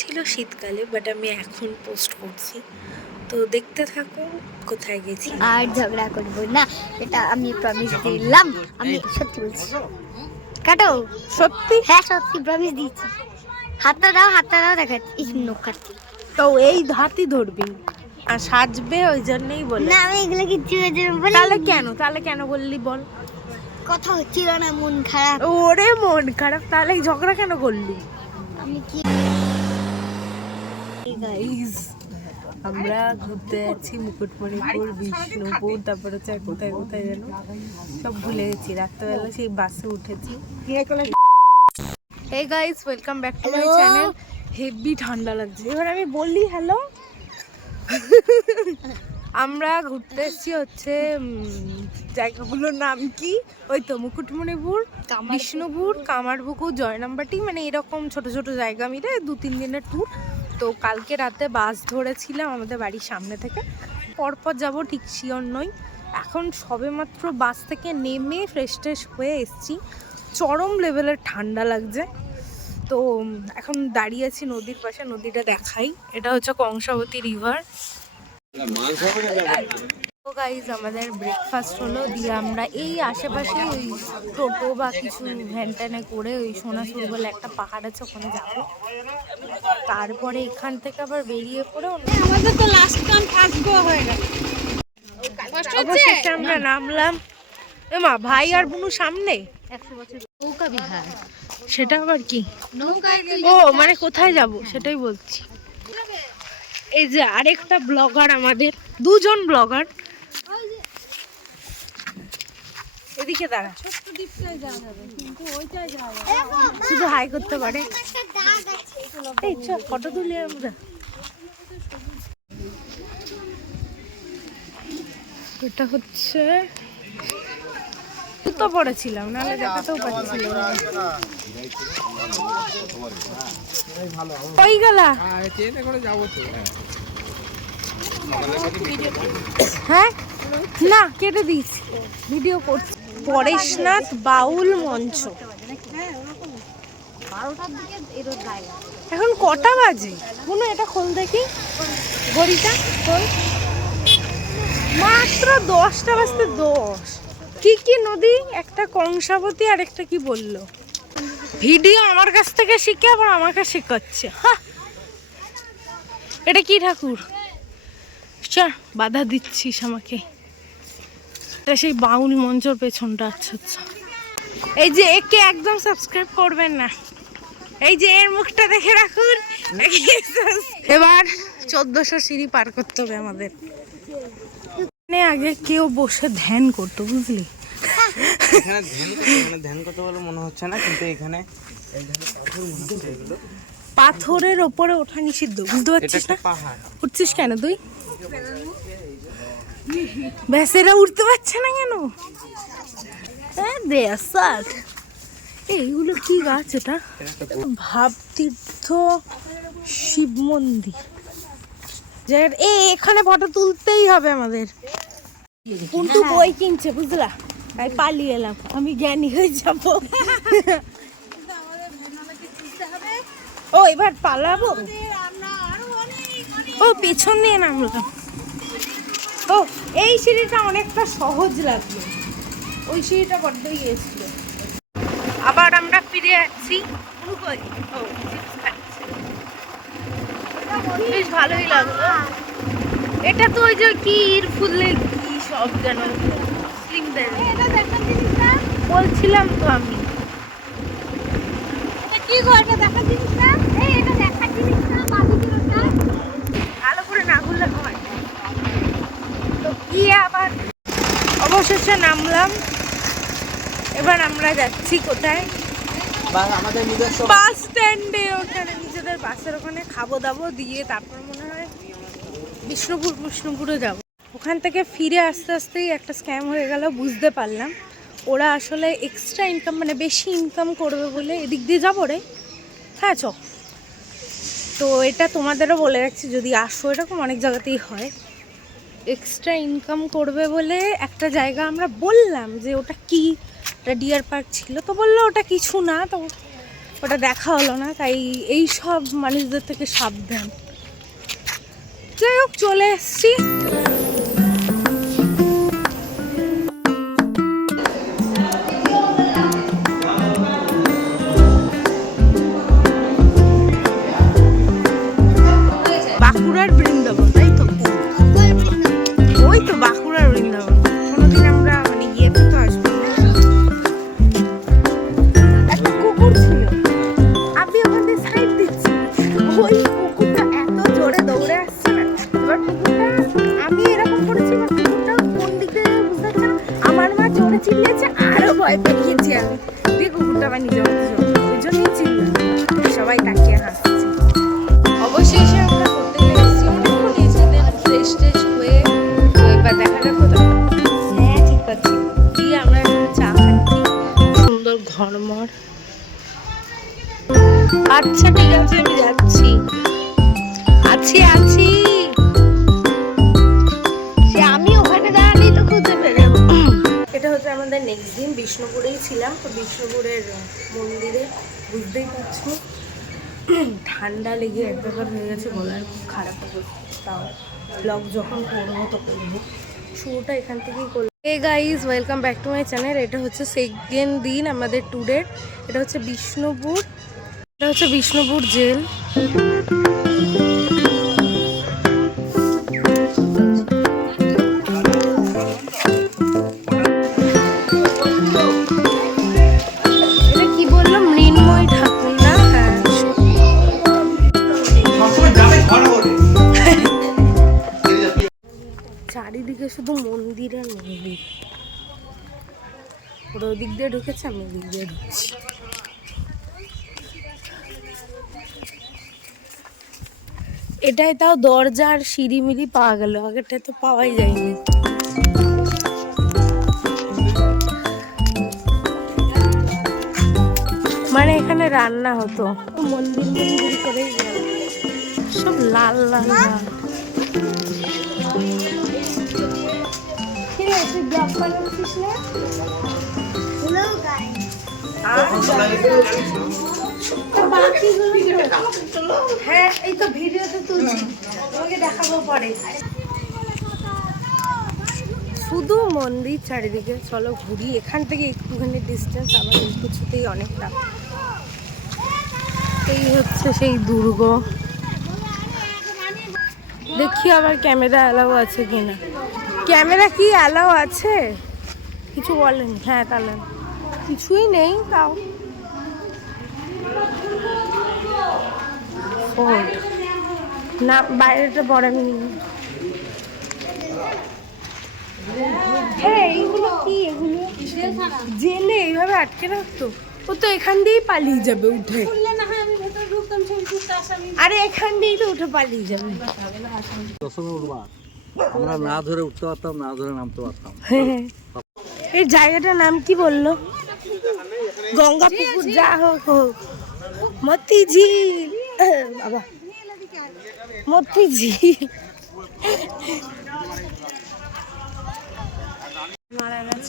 ছিল শীতকালে, বাট আমি এখন পোস্ট করছি, তো দেখতে থাকো কোথায় গেছি। আর ঝগড়া করবো না, এটা আমি প্রমিস দিলাম। আমি সত্যি বলছি। কাটো। সত্যি? হ্যাঁ সত্যি প্রমিস দিচ্ছি। হাতটা দাও দেখাচ্ছি। নৌকাটি তো এই হাতই ধরবি আর সাজবে, ওই জন্যই বলে। না আমি এগুলো কিচ্ছু তাহলে কেন বললি বল? কথা হচ্ছিল না, মন খারাপ। ওরে মন খারাপ, তাহলে ঝগড়া কেন করলি? আমি কি গাইস, আমরা ঘুরতে যাচ্ছি মুকুটমণিপুর, বিষ্ণুপুর, তারপর হচ্ছে কোথায় কোথায় যেন সব ভুলে গেছি। রাত্রেবেলা সেই বাসে উঠেছি। Hey guys, welcome back to my channel. Heavy ঠান্ডা লাগছে। এবার আমি বললি হ্যালো। আমরা ঘুরতে এসেছি হচ্ছে জায়গাগুলোর নাম কি, ওই তো মুকুটমণিপুর, বিষ্ণুপুর, কামারপুকুর, জয়নামবাটি, মানে এরকম ছোট ছোট জায়গা মিলে 2-3 দিনের ট্যুর। তো কালকে রাতে বাস ধরেছিলাম আমাদের বাড়ির সামনে থেকে, পরপর যাব ঠিক শিওর নই। এখন সবেমাত্র বাস থেকে নেমে ফ্রেশ ট্রেশ হয়ে এসছি। চরম লেভেলের ঠান্ডা লাগছে। তো এখন দাঁড়িয়ে আছি নদীর পাশে, নদীটা দেখাই। এটা হচ্ছে কংসাবতী রিভার। তো গাইজ, আমাদের ব্রেকফাস্ট হলো, দিয়ে আমরা এই আশেপাশে ওই টোটো বা কিছু ভ্যান ট্যানে করে ওই সোনাসুর বলে একটা পাহাড় আছে, ওখানে যাবো। তারপরে এখান থেকে আবার বেরিয়ে পড়ে আমাদের তো লাস্ট টাইম ফার্স্ট গোয়া হয়ে গেছে। অবশেষে আমরা নামলাম। এমা, ভাই আর বুনু সামনে। 100 বছর নৌকা বিহার, সেটা আবার কি? ও মানে কোথায় যাব সেটাই বলছি। এই যে আরেকটা ব্লগার, আমাদের দুজন ব্লগার। এদিকে দাঁড়া, শুধু হাই করতে পারে। এই চল ফটো তুলি আমরা। এটা হচ্ছে তো পড়েছিলাম, নাহলে দেখাতেও পারছিলাম না। কই গেলা? হ্যাঁ না, কেটে দিয়েছি, ভিডিও করছি। পরেশনাথ বাউল মঞ্চ। এখন কটা বাজে? বুনু এটা খোল দেখি, ঘড়িটা খোল। মাত্র 10টা বাজতে 10। কি কি নদী? একটা কংসাবতী আর একটা কি বললো। ভিডিও আমার কাছ থেকে শিখে আবার আমাকে শেখাচ্ছে। এটা কি ঠাকুর? চল, বাধা দিচ্ছিস আমাকে। এটা সেই বাউল মঞ্চর পেছনটা। আচ্ছা আচ্ছা, এই যে একে একদম সাবস্ক্রাইব করবেন না, এই যে এর মুখটা দেখে রাখুন। এবার 1400 সিঁড়ি পার করতে হবে আমাদের। আগে কেউ বসে ধ্যান করতো, বুঝলি? ধ্যান করতে বলে মনে হচ্ছে না, কিন্তু এখানে পাথরের ওপরে ওঠা নিষিদ্ধ, বুঝতে পারছিস না? উঠছিস কেন তুই? ব্যাসেরা উঠতে পারছে না কেন? এইগুলো কি গাছ? এটা ভাবতীর্থ শিব মন্দির। এখানে ফটো তুলতেই হবে আমাদের। কিন্তু বই কিনছে, বুঝলা, তাই পালিয়ে এলাম। আমি জ্ঞানী হয়ে যাব। ও এবার পালাবো। ও পেছন দিয়ে নামলাম। ও এই সিঁড়িটা অনেকটা সহজ লাগলো, ওই সিঁড়িটা বড্ড গিয়েছিল। আবার আমরা ফিরে যাচ্ছি। বেশ ভালোই লাগলো। এটা তো ওই যে কি ফুলের কি সব যেন বলছিলাম তো আমি। কি করবে দেখার জিনিস না? এটা দেখার জিনিস না, ভালো করে না ঘুরলে হয়। তো গিয়ে আবার অবশেষে নামলাম। এবার আমরা যাচ্ছি কোথায়? আমাদের নিজস্ব বাস স্ট্যান্ডে। ওখানে নিজেদের বাসের ওখানে খাবো দাবো দিয়ে তারপর মনে হয় বিষ্ণুপুরে যাব। ওখান থেকে ফিরে আস্তে আস্তেই একটা স্ক্যাম হয়ে গেল, বুঝতে পারলাম। ওরা আসলে এক্সট্রা ইনকাম, মানে বেশি ইনকাম করবে বলে এদিক দিয়ে যাবো রে। হ্যাঁ চ। তো এটা তোমাদেরও বলে রাখছি, যদি আসো, এরকম অনেক জায়গাতেই হয়। এক্সট্রা ইনকাম করবে বলে একটা জায়গা আমরা বললাম যে ওটা কি, ওটা ডিয়ার পার্ক ছিল, তো বললো ওটা কিছু না। তো ওটা দেখা হলো না, তাই এই সব মানুষদের থেকে সাবধান। যাই হোক, চলে এসছি। বাঁকুড়ার বৃন্দাবন, তাই তো? ওই তো বাঁকুড়ার বৃন্দাবন। কোনোদিন আমরা মানে ইয়েতে তো আসবো না। একটা কুকুর ছিল, আমি ওখান থেকে সাইড দিচ্ছি, ওই কুকুরটা এত জোরে দৌড়ে আসছে না। এবার কুকুরটা, আমি এরকম করেছি, এবার কুকুরটা কোন দিকে বুঝতে পারছে না। আমার মা জোরে চিল্লিয়েছে, আরো ভয় পেয়ে গেছি আমি। দিয়ে কুকুরটা আমার নিজের মতো জোরে, ওই জন্যই চিল্লি, সবাই তাকিয়ে হাসছে। অবশেষে আমরা হোটেলে এসেছি, অনেকক্ষণ এসেছিলেন, ফ্রেশ ট্রেশ হয়ে। তো এবার দেখা যাক কোথাও। হ্যাঁ, ঠিক আছে। দিয়ে আমরা এখন চা খাচ্ছি, সুন্দর ঘরমর। আচ্ছা ঠিক আছে, আমি যাচ্ছি। আছি আছি, সে আমি ওখানে দাঁড়ালেই তো খুঁজে বেরোবো। এটা হচ্ছে আমাদের নেক্সট দিন। বিষ্ণুপুরেই ছিলাম, তো বিষ্ণুপুরের মন্দিরে বুঝতেই পারছো ঠান্ডা লেগে একবার হয়ে গেছে, বলার খুব খারাপ অবস্থা। তাও ব্লগ যখন করবো তো করবো, শুরুটা এখান থেকেই করবো। Hey guys, welcome back to my channel. এটা হচ্ছে সেকেন্ড দিন আমাদের ট্যুরের। এটা হচ্ছে বিষ্ণুপুর, এটা হচ্ছে বিষ্ণুপুর জেল। এটা কি বললো, মৃন্ময় ঠাকুর না? হ্যাঁ, চারিদিকে শুধু মন্দির আর মন্দির। ওরা ওদিক দিয়ে ঢুকেছে, আমি ওদিক দিয়ে ঢুকছি। এটাই তাও দরজা আর সিঁড়ি মিড়ি পাওয়া গেল, আগেরটাই তো পাওয়াই যায়নি। মানে এখানে রান্না হতো, মন্দির মন্দির করেই গেল, সব লাল লাল লাল। হ্যাঁ, এই তো ভিডিওতে তুলছি, তোমাকে দেখাবো পরে। শুধু মন্দির চারিদিকে। চলো ঘুরি, এখান থেকে একটুখানি ডিস্টেন্স, আবার এই কিছুতেই অনেকটা। এই হচ্ছে সেই দুর্গ। দেখি আবার ক্যামেরা অ্যালাউ আছে কিনা। ক্যামেরা কি অ্যালাউ আছে? কিছু বলেনি। হ্যাঁ, তাহলে কিছুই নেই। তাও না, বাইরেটা বড় আমি। হ্যাঁ, এইগুলো কি? এগুলো জেলে এইভাবে আটকে রাখতো? ও তো এখান দিয়েই পালিয়ে যাবে উঠে। আরে এখান দিয়েই তো উঠে পালিয়ে যাবে। আমরা না ধরে উঠতে পারতাম, না ধরে নামতে পারতাম। এই জায়গাটার নাম কি বললো? গঙ্গাপুকুর। যা হোক হোক, মতিঝিল। বাবা, মতিঝিল।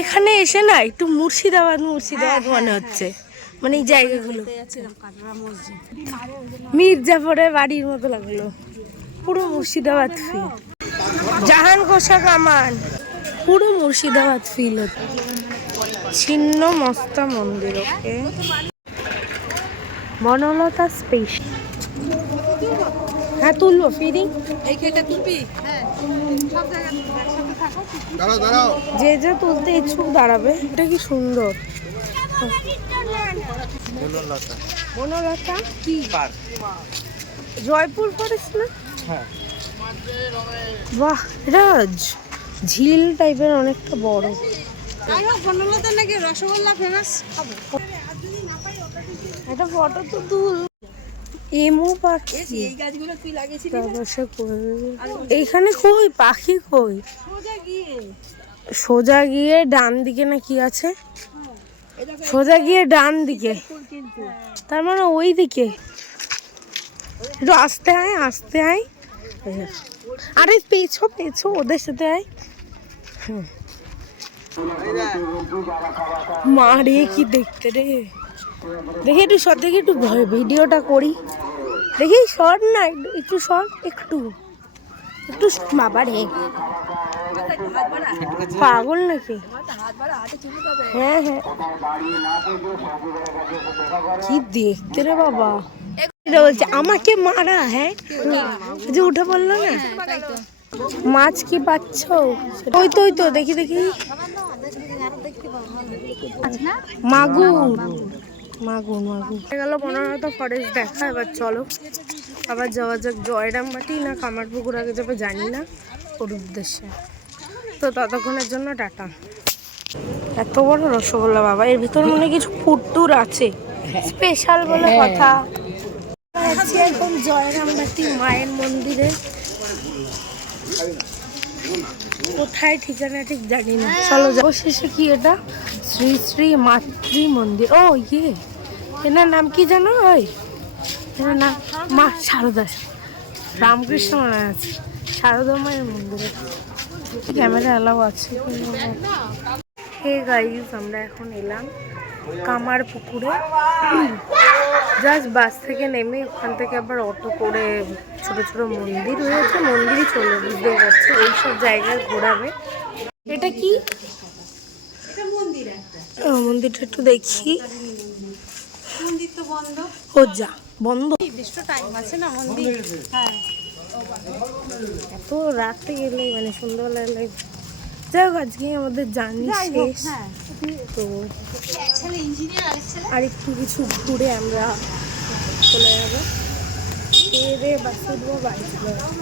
এখানে এসে না একটু মুর্শিদাবাদ মুর্শিদাবাদ মনে হচ্ছে, মানে এই জায়গাগুলো। মির্জাফরের বাড়ির মতো লাগলো, পুরো মুর্শিদাবাদ ফিল। জাহান কোষা কামান, পুরো মুর্শিদাবাদ ফিল হচ্ছে। ছিন্ন মস্তা মন্দির। ওকে, বনলতা স্পেশাল। হ্যাঁ, তুলবো ফিরি। যে যে তুলতে ইচ্ছুক দাঁড়াবে। এটা কি সুন্দর। বনলতা কি জয়পুর ফরেস্ট না? হ্যাঁ। বাহ, এটা ঝিল টাইপের, অনেকটা বড়। বনলতা নাকি রসগোল্লা ফেমাস। এটা ফটো তো তুল। এমু পাখি, এই গাছগুলো তুই লাগিয়েছিস? এইখানে কই পাখি কই? সোজা গিয়ে ডান দিকে না কি আছে? সোজা গিয়ে ডান দিকে, তার মানে ওই দিকে। একটু আস্তে আয়, আস্তে আয়। আরে পেছো পেছো, ওদের সাথে আয়। মা রে, কি দেখতে রে। দেখি একটু শর্ট, দেখি একটু ভিডিওটা করি, দেখি শর্ট না একটু শর্ট, একটু একটু বাবা রে পাগল নাকি? হ্যাঁ হ্যাঁ কি দেখতে রে বাবা, এটা বলছে আমাকে মারা। হ্যাঁ যে উঠে পড়লো না, মাছ কি পাচ্ছ? ওই তো ওই তো দেখি দেখি মাগুর মাগুর মাগুর গেল 15টা ফরেস্ট দেখা। এবার চলো আবার যাওয়া যাক জয়রামবাটি না কামারপুকুর আগে যাবে জানি না, ওর উদ্দেশ্যে। তো ততক্ষণের জন্য টাটা। এত বড় রসগোল্লা বাবা, এর ভিতর মনে কিছু ফুটটুর আছে স্পেশাল বলে কথা। আছি এখন জয়রামবাটি মায়ের মন্দিরে, কোথায় ঠিকানা ঠিক জানি না। চলো যাবো। শেষে কি এটা শ্রী শ্রী মাতৃ মন্দির। ও ইয়ে, এনার নাম কি জানো? ওই এনার নাম মা শারদা, রামকৃষ্ণ মনে আছে, শারদা মায়ের মন্দিরে। ক্যামেরা অ্যালাউ আছে। হে গাইস, আমরা এখন এলাম কামারপুকুরে। জাস্ট বাস থেকে নেমে ওখান থেকে আবার অটো করে ছোট ছোট মন্দির রয়েছে, মন্দিরই চলে বুঝতে পারছি, ওইসব জায়গায় ঘোরাবে। এটা কি মন্দিরটা একটু দেখি। ও যা বন্ধ, এত রাতে গেলে মানে সন্ধ্যাবেলা এলে। যাই হোক আজকে আমাদের জার্নি শেষ, তো আর একটু কিছু ঘুরে আমরা চলে যাবো। বাসে উঠবো, বাড়ি চলে যাবো।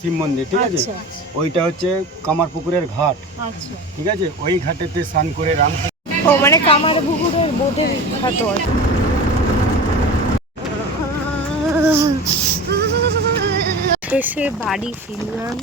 শিব মন্দির, ঠিক আছে? আচ্ছা ওইটা হচ্ছে কামারপুকুরের ঘাট, আচ্ছা। ঠিক আছে? ওই ঘাটেতে স্নান করে ও মানে কামারপুকুরের বোটে বিখ্যাত আছে। এসে বাড়ি ফিরলাম।